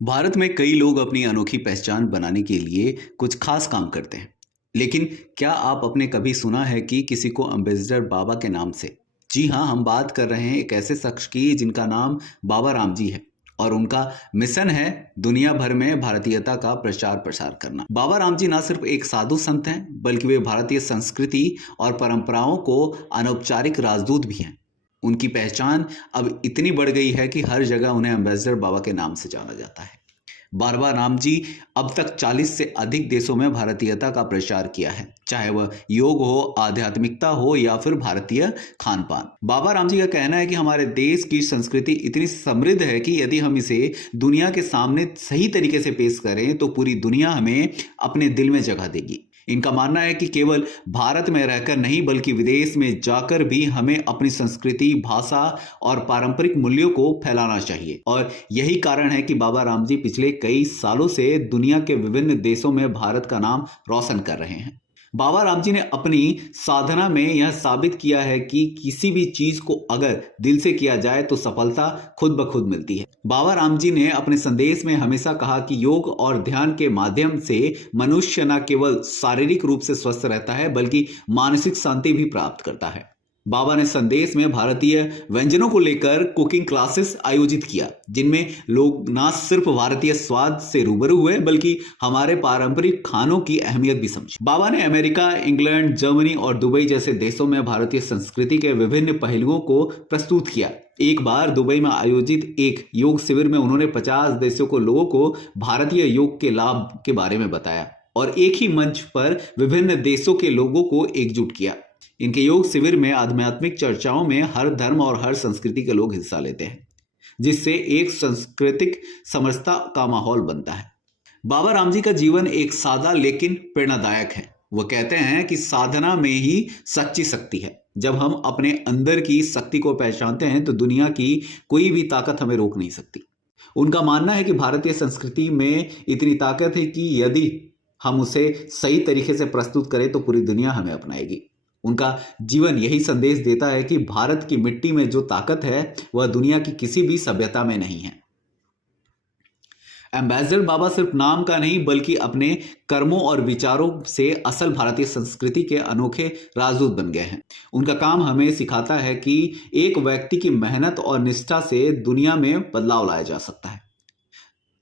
भारत में कई लोग अपनी अनोखी पहचान बनाने के लिए कुछ खास काम करते हैं। लेकिन क्या आप आपने कभी सुना है कि किसी को अम्बेसडर बाबा के नाम से? जी हाँ, हम बात कर रहे हैं एक ऐसे शख्स की जिनका नाम बाबा राम जी है और उनका मिशन है दुनिया भर में भारतीयता का प्रचार प्रसार करना। बाबा राम जी ना सिर्फ एक साधु संत हैं, बल्कि वे भारतीय संस्कृति और परंपराओं को अनौपचारिक राजदूत भी हैं। उनकी पहचान अब इतनी बढ़ गई है कि हर जगह उन्हें अम्बेसडर बाबा के नाम से जाना जाता है। बाबा राम जी अब तक 40 से अधिक देशों में भारतीयता का प्रचार किया है, चाहे वह योग हो, आध्यात्मिकता हो या फिर भारतीय खान पान। बाबा राम जी का कहना है कि हमारे देश की संस्कृति इतनी समृद्ध है कि यदि हम इसे दुनिया के सामने सही तरीके से पेश करें तो पूरी दुनिया हमें अपने दिल में जगह देगी। इनका मानना है कि केवल भारत में रहकर नहीं बल्कि विदेश में जाकर भी हमें अपनी संस्कृति, भाषा और पारंपरिक मूल्यों को फैलाना चाहिए। और यही कारण है कि बाबा राम जी पिछले कई सालों से दुनिया के विभिन्न देशों में भारत का नाम रोशन कर रहे हैं। बाबा राम जी ने अपनी साधना में यह साबित किया है कि किसी भी चीज को अगर दिल से किया जाए तो सफलता खुद ब खुद मिलती है। बाबा राम जी ने अपने संदेश में हमेशा कहा कि योग और ध्यान के माध्यम से मनुष्य न केवल शारीरिक रूप से स्वस्थ रहता है बल्कि मानसिक शांति भी प्राप्त करता है। बाबा ने संदेश में भारतीय व्यंजनों को लेकर कुकिंग क्लासेस आयोजित किया, जिनमें लोग ना सिर्फ भारतीय स्वाद से रूबरू हुए बल्कि हमारे पारंपरिक खानों की अहमियत भी समझी। बाबा ने अमेरिका, इंग्लैंड, जर्मनी और दुबई जैसे देशों में भारतीय संस्कृति के विभिन्न पहलुओं को प्रस्तुत किया। एक बार दुबई में आयोजित एक योग शिविर में उन्होंने 50 देशों को लोगों को भारतीय योग के लाभ के बारे में बताया और एक ही मंच पर विभिन्न देशों के लोगों को एकजुट किया। इनके योग शिविर में आध्यात्मिक चर्चाओं में हर धर्म और हर संस्कृति के लोग हिस्सा लेते हैं, जिससे एक सांस्कृतिक समरसता का माहौल बनता है। बाबा राम जी का जीवन एक सादा लेकिन प्रेरणादायक है। वो कहते हैं कि साधना में ही सच्ची शक्ति है। जब हम अपने अंदर की शक्ति को पहचानते हैं तो दुनिया की कोई भी ताकत हमें रोक नहीं सकती। उनका मानना है कि भारतीय संस्कृति में इतनी ताकत है कि यदि हम उसे सही तरीके से प्रस्तुत करें तो पूरी दुनिया हमें अपनाएगी। उनका जीवन यही संदेश देता है कि भारत की मिट्टी में जो ताकत है वह दुनिया की किसी भी सभ्यता में नहीं है। एम्बेसडर बाबा सिर्फ नाम का नहीं बल्कि अपने कर्मों और विचारों से असल भारतीय संस्कृति के अनोखे राजदूत बन गए हैं। उनका काम हमें सिखाता है कि एक व्यक्ति की मेहनत और निष्ठा से दुनिया में बदलाव लाया जा सकता है।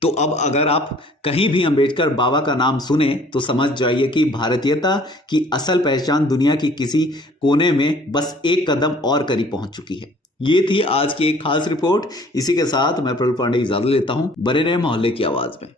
तो अब अगर आप कहीं भी अंबेडकर बाबा का नाम सुने तो समझ जाइए कि भारतीयता की असल पहचान दुनिया की किसी कोने में बस एक कदम और करीब पहुंच चुकी है। ये थी आज की एक खास रिपोर्ट। इसी के साथ मैं प्रफुल्ल पांडे इजाजत लेता हूं। बने रहे मोहल्ले की आवाज में।